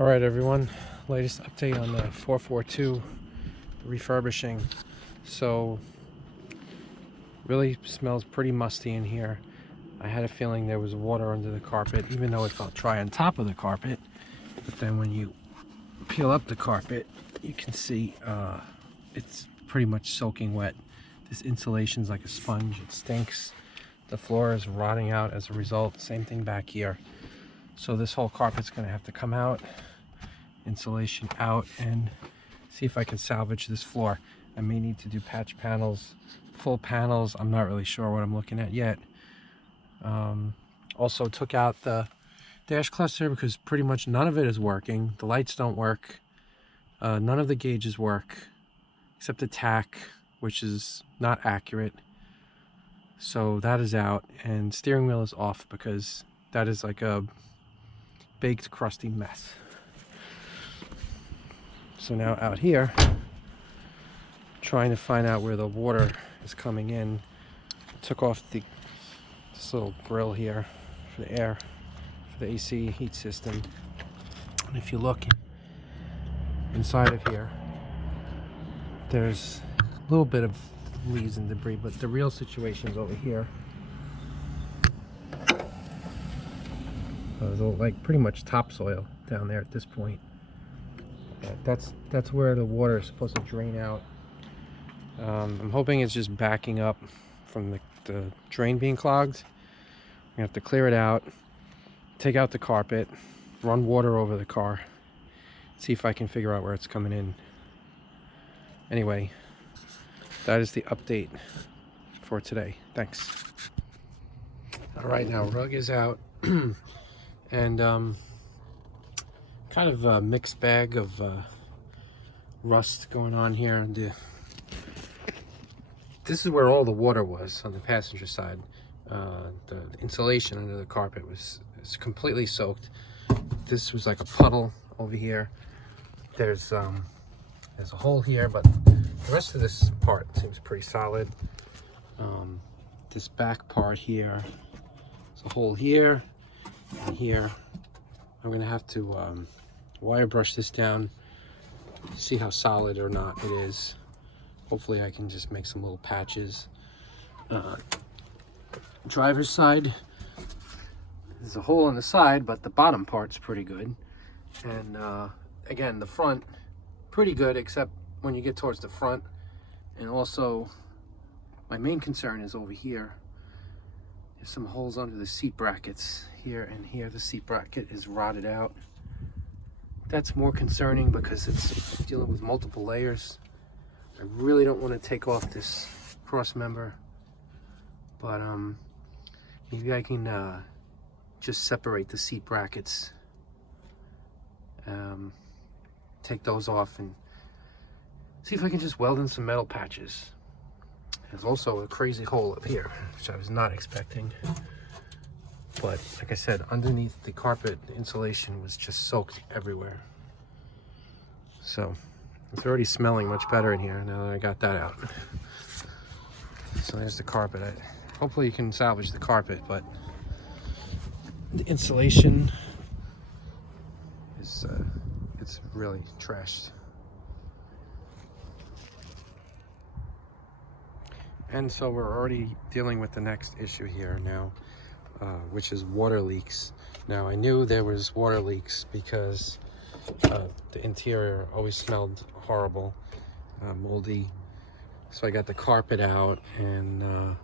All right, everyone. Latest update on the 442 refurbishing. So, really smells pretty musty in here. I had a feeling there was water under the carpet, even though it felt dry on top of the carpet. But then when you peel up the carpet, you can see it's pretty much soaking wet. This insulation's like a sponge. It stinks. The floor is rotting out as a result. Same thing back here. So this whole carpet's going to have to come out, insulation out, and see if I can salvage this floor. I may need to do patch panels, full panels. I'm not really sure what I'm looking at yet. Also took out the dash cluster because pretty much none of it is working. The lights don't work. None of the gauges work except the tack, which is not accurate. So that is out, and steering wheel is off because that is like a baked crusty mess. So now out here, trying to find out where the water is coming in. Took off this little grill here for the air, for the AC heat system. And if you look inside of here, there's a little bit of leaves and debris, but the real situation is over here. Like pretty much topsoil down there at this point. That's where the water is supposed to drain out. I'm hoping it's just backing up from the drain being clogged. I'm gonna have to clear it out, take out the carpet, run water over the car, see if I can figure out where it's coming in. Anyway, that is the update for today. Thanks. All right, now rug is out. And kind of a mixed bag of rust going on here. This is where all the water was on the passenger side. The insulation under the carpet was completely soaked. This was like a puddle over here. There's a hole here, but the rest of this part seems pretty solid. This back part here, there's a hole here and here. I'm gonna have to wire brush this down, see how solid or not it is. Hopefully I can just make some little patches. Driver's side, there's a hole on the side, but the bottom part's pretty good. And again, the front, pretty good, except when you get towards the front. And also, my main concern is over here. There's some holes under the seat brackets here and here. The seat bracket is rotted out. That's more concerning because it's dealing with multiple layers. I really don't want to take off this cross member, but maybe I can just separate the seat brackets, take those off, and see if I can just weld in some metal patches. There's also a crazy hole up here, which I was not expecting. But like I said, underneath the carpet, the insulation was just soaked everywhere. So it's already smelling much better in here now that I got that out. So there's the carpet. Hopefully you can salvage the carpet, but the insulation is it's really trashed. And so we're already dealing with the next issue here now, which is water leaks. Now I knew there was water leaks because the interior always smelled horrible, moldy. So I got the carpet out, and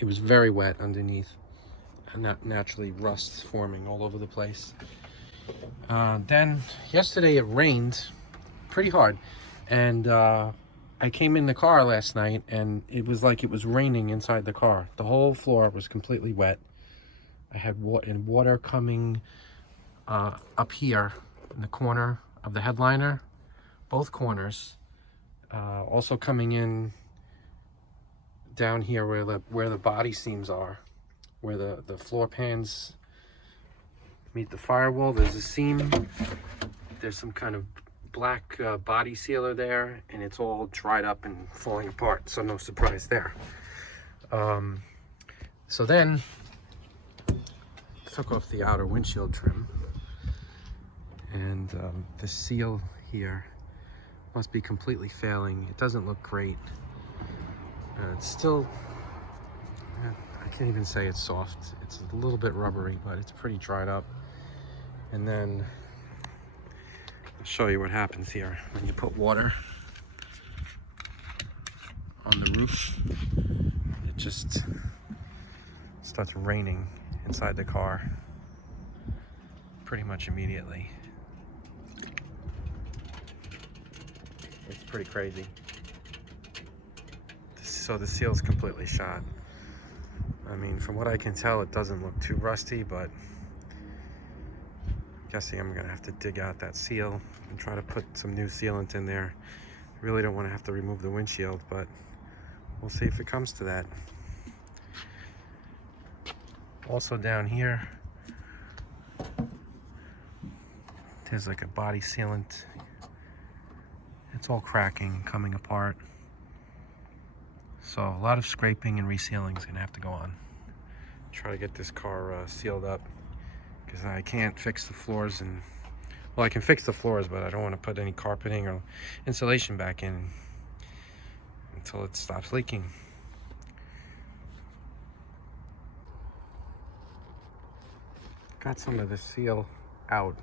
it was very wet underneath, and naturally rust forming all over the place. Then yesterday it rained pretty hard, and I came in the car last night and it was like it was raining inside the car. The whole floor was completely wet. I had water coming up here in the corner of the headliner, both corners. Also coming in down here where the body seams are, where the floor pans meet the firewall. There's a seam. There's some kind of black body sealer there, and it's all dried up and falling apart, so no surprise there. So then took off the outer windshield trim, And the seal here must be completely failing. It doesn't look great. It's still, I can't even say it's soft. It's a little bit rubbery, but it's pretty dried up. And then I'll show you what happens here when you put water on the roof. It just starts raining inside the car pretty much immediately. It's pretty crazy. So the seal's completely shot. I mean, from what I can tell, it doesn't look too rusty, but I'm guessing I'm gonna have to dig out that seal and try to put some new sealant in there. I really don't want to have to remove the windshield, but we'll see if it comes to that. Also down here, there's like a body sealant. It's all cracking and coming apart. So a lot of scraping and resealing is gonna have to go on. Try to get this car sealed up, because I can't fix the floors. And well, I can fix the floors, but I don't want to put any carpeting or insulation back in until it stops leaking. Got some of the seal out,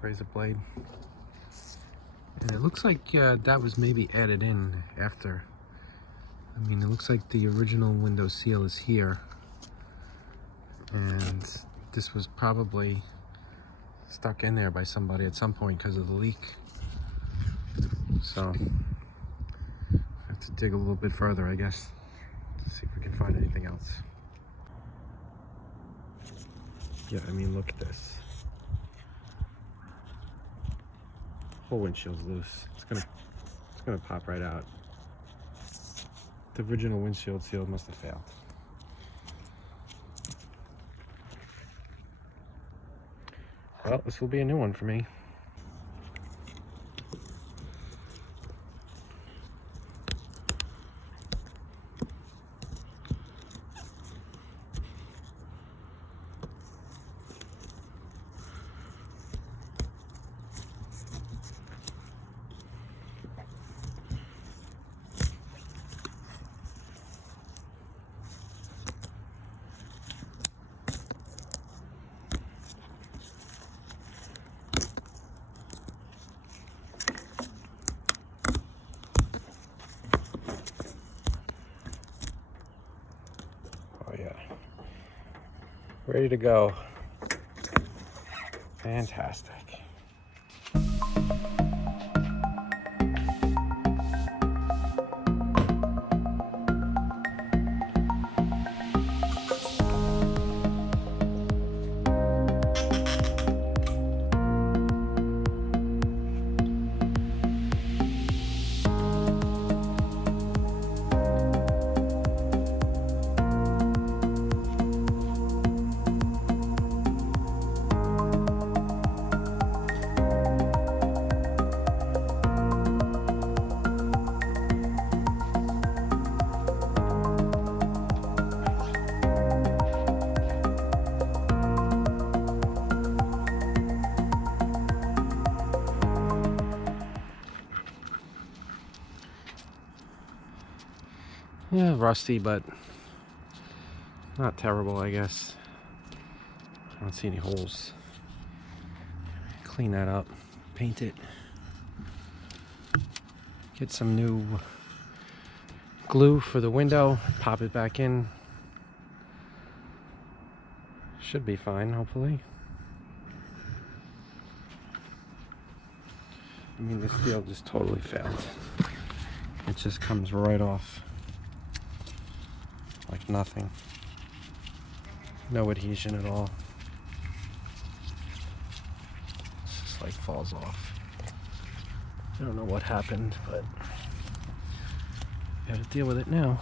razor blade, and it looks like that was maybe added in after. I mean, it looks like the original window seal is here, and this was probably stuck in there by somebody at some point because of the leak. So I have to dig a little bit further, I guess, to see if we can find anything else. Yeah, I mean, look at this. Whole windshield's loose. It's gonna pop right out. The original windshield seal must have failed. Well, this will be a new one for me. Oh yeah, ready to go. Fantastic. Yeah, rusty, but not terrible, I guess. I don't see any holes. Clean that up, paint it, get some new glue for the window, pop it back in. Should be fine, hopefully. I mean, this seal just totally failed. It just comes right off like nothing. No adhesion at all. It's just like falls off. I don't know what happened, but gotta deal with it now.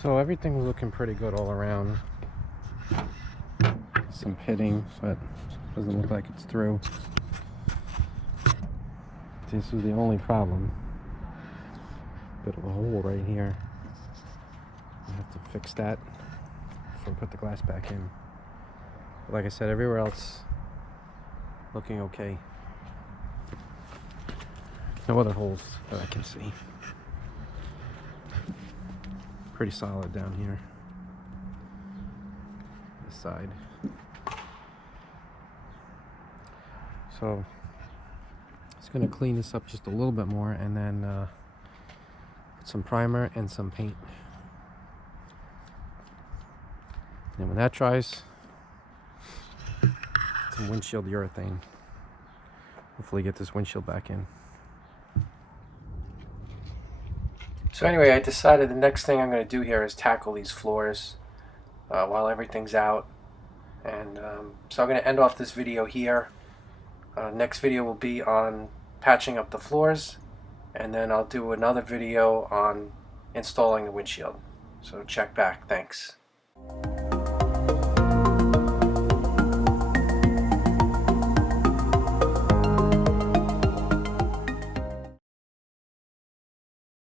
So everything's looking pretty good all around. Some pitting, but doesn't look like it's through. This was the only problem. Bit of a hole right here. I have to fix that before I put the glass back in. But like I said, everywhere else looking okay. No other holes that I can see. Pretty solid down here. This side. So it's going to clean this up just a little bit more, and then put some primer and some paint. And when that dries, some windshield urethane. Hopefully get this windshield back in. So anyway, I decided the next thing I'm going to do here is tackle these floors while everything's out. And so I'm going to end off this video here. Next video will be on patching up the floors, and then I'll do another video on installing the windshield. So check back. Thanks.